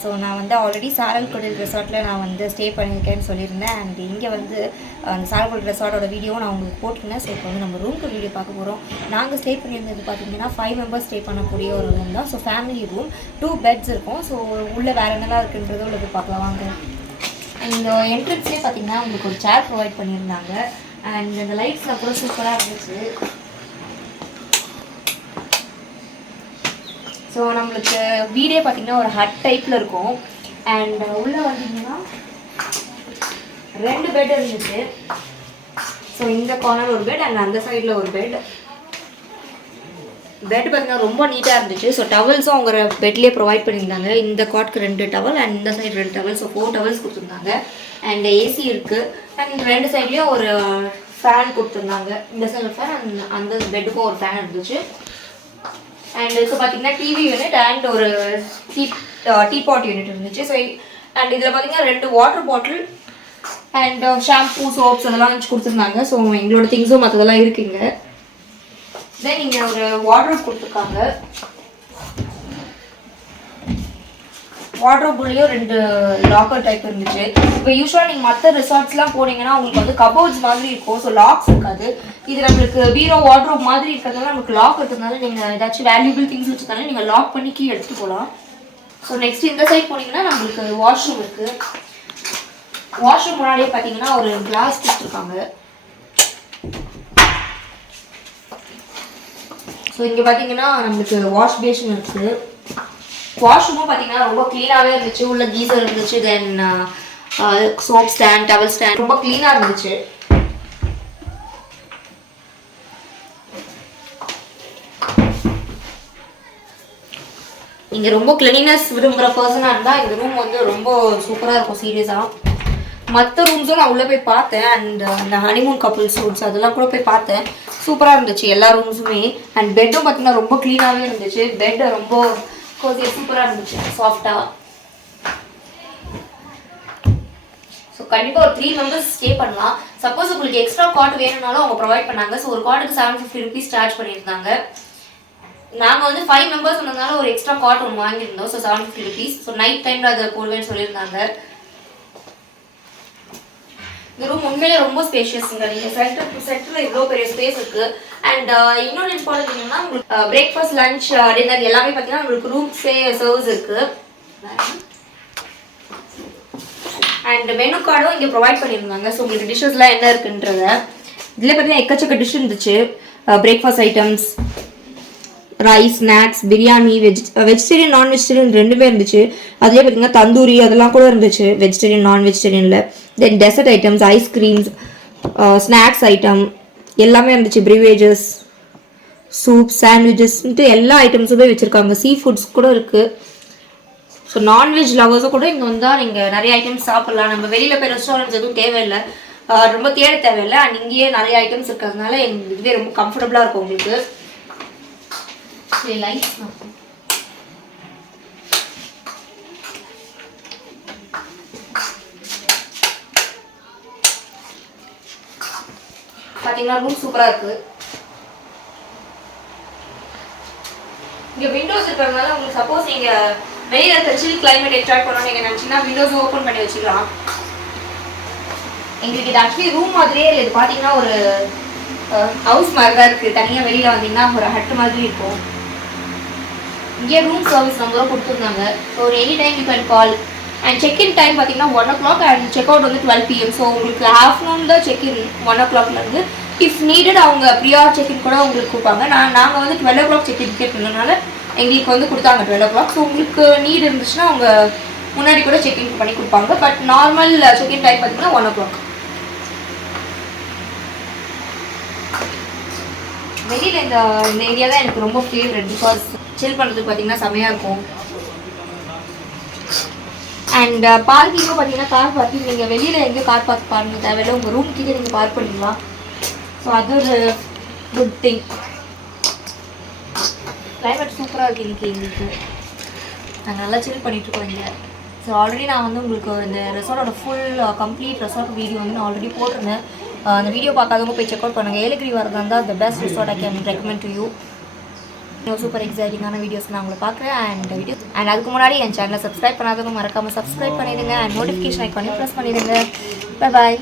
So நான் வந்து already சாரல் குடில் ரெசார்ட்டில் நான் வந்து ஸ்டே பண்ணியிருக்கேன்னு சொல்லியிருந்தேன். அண்ட் இங்கே வந்து அந்த சாரல் குடில் ரெசார்ட்டோட வீடியோவும் நான் உங்களுக்கு போட்டிருந்தேன். ஸோ இப்போ வந்து நம்ம ரூமுக்கு வீடியோ பார்க்க போகிறோம். நாங்கள் ஸ்டே பண்ணியிருந்தது பார்த்தீங்கன்னா 5 மெம்பர்ஸ் ஸ்டே பண்ணக்கூடிய ஒரு ரூம் தான். ஸோ ஃபேமிலி ரூம், 2 பெட்ஸ் இருக்கும். ஸோ உள்ளே வேறு என்னெல்லாம் இருக்குன்றது உள்ள போய் பார்க்கலாம் வாங்க. இந்த என்ட்ரன்ஸ்லேயே பார்த்தீங்கன்னா உங்களுக்கு ஒரு சேர் ப்ரொவைட் பண்ணியிருந்தாங்க. அண்ட் இந்த லைட்ஸ்லாம் கூட சூப்பராக இருந்துச்சு. ஸோ நம்மளுக்கு வீடே பார்த்திங்கன்னா ஒரு ஹட் டைப்பில் இருக்கும். அண்ட் உள்ளே வந்தீங்கன்னா 2 பெட் இருந்துச்சு. ஸோ இந்த கார்னர் ஒரு பெட் அண்ட் அந்த சைடில் ஒரு பெட். பெட் பார்த்திங்கன்னா ரொம்ப நீட்டாக இருந்துச்சு. ஸோ டவல்ஸும் அவங்க பெட்லேயே ப்ரொவைட் பண்ணியிருந்தாங்க. இந்த காட்க்கு 2 டவல் அண்ட் இந்த சைடு 2 டவல். ஸோ 4 டவல்ஸ் கொடுத்துருந்தாங்க. அண்ட் ஏசி இருக்குது. அண்ட் 2 சைட்லேயும் ஒரு ஃபேன் கொடுத்துருந்தாங்க. இந்த சைடு ஃபேன் அண்ட் அந்த பெட்டுக்கும் ஒரு ஃபேன் இருந்துச்சு. அண்ட் இப்போ பார்த்தீங்கன்னா டிவி யூனிட் அண்ட் ஒரு டீபாட் யூனிட் இருந்துச்சு. ஸோ அண்ட் இதில் பார்த்தீங்கன்னா 2 water bottle and shampoo soaps அதெல்லாம் வச்சு கொடுத்துருந்தாங்க. ஸோ எங்களோட திங்ஸும் மற்றதெல்லாம் இருக்குங்க. தென் இங்கே ஒரு வார்ட்ரோப் கொடுத்துருக்காங்க. வார்ட்ரோப்லேயும் 2 லாக்கர் டைப் இருந்துச்சு. இப்போ யூஸ்வலாக நீங்கள் மற்ற ரிசார்ட்ஸ்லாம் போனீங்கன்னா உங்களுக்கு வந்து கபோர்ட்ஸ் மாதிரி இருக்கும். ஸோ லாக்ஸ் இருக்காது. இது நம்மளுக்கு பீரோ வார்ட்ரோப் மாதிரி இருக்கிறதுனால நமக்கு லாக் இருக்கிறதுனால நீங்கள் ஏதாச்சும் வேல்யூபிள் திங்ஸ் வச்சுருந்தாலும் நீங்கள் லாக் பண்ணி கீ எடுத்துகிட்டு போகலாம். ஸோ நெக்ஸ்ட் இந்த சைட் போனீங்கன்னா நம்மளுக்கு வாஷ்ரூம் இருக்குது. வாஷ்ரூம் முன்னாடியே பார்த்தீங்கன்னா ஒரு கிளாஸ் கொடுத்துருக்காங்க. ஸோ இங்கே பார்த்தீங்கன்னா நம்மளுக்கு வாஷ் பேஷன் இருக்குது. வாஷ்ரூமும் பார்த்தீங்கன்னா ரொம்ப க்ளீனாகவே இருந்துச்சு. உள்ள கீசர் இருந்துச்சு. தென் சோப் ஸ்டாண்ட், டவல் ஸ்டாண்ட் ரொம்ப க்ளீனாக இருந்துச்சு. இங்கே ரொம்ப கிளீனஸ் விரும்புகிற பர்சனாக இருந்தால் இந்த ரூம் வந்து ரொம்ப சூப்பராக இருக்கும். சீரியஸாக மற்ற ரூம்ஸும் நான் உள்ளே போய் பார்த்தேன். அண்ட் இந்த ஹனிமூன் கப்புள்ஸ் ரூம்ஸ் அதெல்லாம் கூட போய் பார்த்தேன். சூப்பராக இருந்துச்சு எல்லா ரூம்ஸுமே. அண்ட் பெட்டும் பார்த்தீங்கன்னா ரொம்ப க்ளீனாகவே இருந்துச்சு. பெட் ரொம்ப கோசியாக சூப்பராக இருந்துச்சு, சாஃப்டாக. ஸோ கண்டிப்பாக ஒரு 3 மெம்பர்ஸ் ஸ்டே பண்ணலாம். சப்போஸ் உங்களுக்கு எக்ஸ்ட்ரா காட் வேணும்னாலும் அவங்க ப்ரொவைட் பண்ணாங்க. ஸோ ஒரு காட்டுக்கு 750 rupees சார்ஜ் பண்ணியிருந்தாங்க. நாங்கள் வந்து 5 மெம்பர்ஸ் வந்ததுனால ஒரு எக்ஸ்ட்ரா காட் ஒன்று வாங்கியிருந்தோம். So 750 rupees. ஸோ நைட் டைமில் அதை போடுவேன்னு சொல்லியிருந்தாங்க. இந்த ரூம் உண்மையிலே ரொம்ப ஸ்பேஷியஸ்ங்க. நீங்கள் சென்டரில் இவ்வளோ பெரிய ஸ்பேஸ் இருக்குது. அண்ட் இன்னொரு இம்பார்ட்டன்ட் என்னன்னா உங்களுக்கு பிரேக்ஃபாஸ்ட், லஞ்ச், டின்னர் எல்லாமே பார்த்தீங்கன்னா உங்களுக்கு ரூம்ஸே சர்வீஸ் இருக்குது. அண்ட் மெனு கார்டும் இங்கே ப்ரொவைட் பண்ணியிருந்தாங்க. ஸோ உங்களுக்கு டிஷ்ஷஸ்லாம் என்ன இருக்குன்றத இதில் பார்த்தீங்கன்னா எக்கச்சக்க டிஷ் இருந்துச்சு. Breakfast items, rice, snacks, biryani, vegetarian நான் வெஜிடேரியன் 2மே இருந்துச்சு. அதுலேயே பார்த்தீங்கன்னா தந்தூரி அதெல்லாம் கூட இருந்துச்சு வெஜிடேரியன் நான் வெஜிடேரியனில். Then dessert items, ice creams, snacks item எல்லாமே இருந்துச்சு. ப்ரிவேஜஸ், சூப், சாண்ட்விச்சஸ்ன்ட்டு எல்லா ஐட்டம்ஸுமே வச்சுருக்காங்க. சீ ஃபுட்ஸ் கூட இருக்குது. ஸோ நான்வெஜ் லவர்ஸும் கூட இங்கே வந்தால் நீங்கள் நிறைய ஐட்டம்ஸ் சாப்பிட்லாம். நம்ம வெளியில் போய் ரெஸ்டாரண்ட்ஸ் எதுவும் தேவையில்லை, ரொம்ப தேட தேவையில்லை. அண்ட் இங்கேயே நிறைய ஐட்டம்ஸ் இருக்கிறதுனால எங்களுக்கு இதுவே ரொம்ப கம்ஃபர்டபுளாக இருக்கும் உங்களுக்கு. லைட்ஸ் பார்த்தீங்கன்னா ரூம் சூப்பராக இருக்குது. இங்கே விண்டோஸ் இருக்கிறதுனால உங்களுக்கு சப்போஸ் நீங்கள் வெளியில் இருக்க சில் கிளைமேட் என்ஜாய் பண்ணணும் நீங்கள் நினச்சிங்கன்னா விண்டோஸ் ஓப்பன் பண்ணி வச்சுக்கலாம். எங்களுக்கு இது ஆக்சுவலி ரூம் மாதிரியே இல்லை. இது பார்த்தீங்கன்னா ஒரு ஹவுஸ் மாதிரி தான் இருக்குது. தனியாக வெளியில் வந்தீங்கன்னா ஒரு ஹட் மாதிரி இருக்கும். இங்கே ரூம் சர்வீஸ் நம்பரும் கொடுத்துருந்தாங்க. ஸோ ஒரு any time you can call. And check in time பார்த்தீங்கன்னா 1 o'clock அண்ட் செக் அவுட் வந்து 12 PM. ஸோ உங்களுக்கு ஆஃப்டர்நூன் தான் செக்இன் 1 o'clockலேருந்து. இஃப் நீடட் அவங்க ப்ரியார் செக்இன் கூட உங்களுக்கு கொடுப்பாங்க. நாங்கள் வந்து 12 o'clock செக்இன் டிக்கெட் பண்ணதுனால எங்களுக்கு வந்து கொடுத்தாங்க 12 o'clock. ஸோ உங்களுக்கு நீட் இருந்துச்சுன்னா அவங்க முன்னாடி கூட செக்இன் பண்ணி கொடுப்பாங்க. பட் நார்மல் செக்இன் டைம் பார்த்தீங்கன்னா 1 o'clock. வெளியில் இந்த ஏரியா தான் எனக்கு ரொம்ப ஃபேவரட். பிகாஸ் சில் பண்ணுறதுக்கு பார்த்தீங்கன்னா செமையாக இருக்கும். அண்ட் பார்க்கிங்கும் பார்த்தீங்கன்னா கார் பார்க்கிங் நீங்கள் வெளியில் எங்கேயும் கார் பார்க் பண்ண தேவையில்லை. உங்கள் ரூம் கிட்டே நீங்கள் பார்க் பண்ணிக்கலாம். ஸோ அது ஒரு குட் திங். கிளைமேட் சூப்பராக இருக்குது இன்றைக்கி எங்களுக்கு. நாங்கள் நல்லா சில் பண்ணிகிட்ருக்கோம் இங்கே. ஸோ ஆல்ரெடி நான் வந்து உங்களுக்கு இந்த ரெசார்ட்டோட ஃபுல் கம்ப்ளீட் ரெசார்ட் வீடியோ வந்து நான் ஆல்ரெடி போட்டிருந்தேன். அந்த வீடியோ பார்க்காதவங்க போய் செக் அவுட் பண்ணுங்கள். ஏலகிரி வரதா இருந்தால் the best resort I can recommend to you. Super எக்ஸைட்டிங்கான வீடியோஸ் நான் உங்களை பார்க்குறேன். அண்ட் அதுக்கு முன்னாடி என் சேனலை சப்ஸ்கிரைப் பண்ணாதவங்க மறக்காமல் சப்ஸ்கிரைப் பண்ணிடுங்க. அண்ட் நோட்டிஃபிகேஷன் ஐக்கானையும் ப்ரெஸ் பண்ணிடுங்க. Bye bye.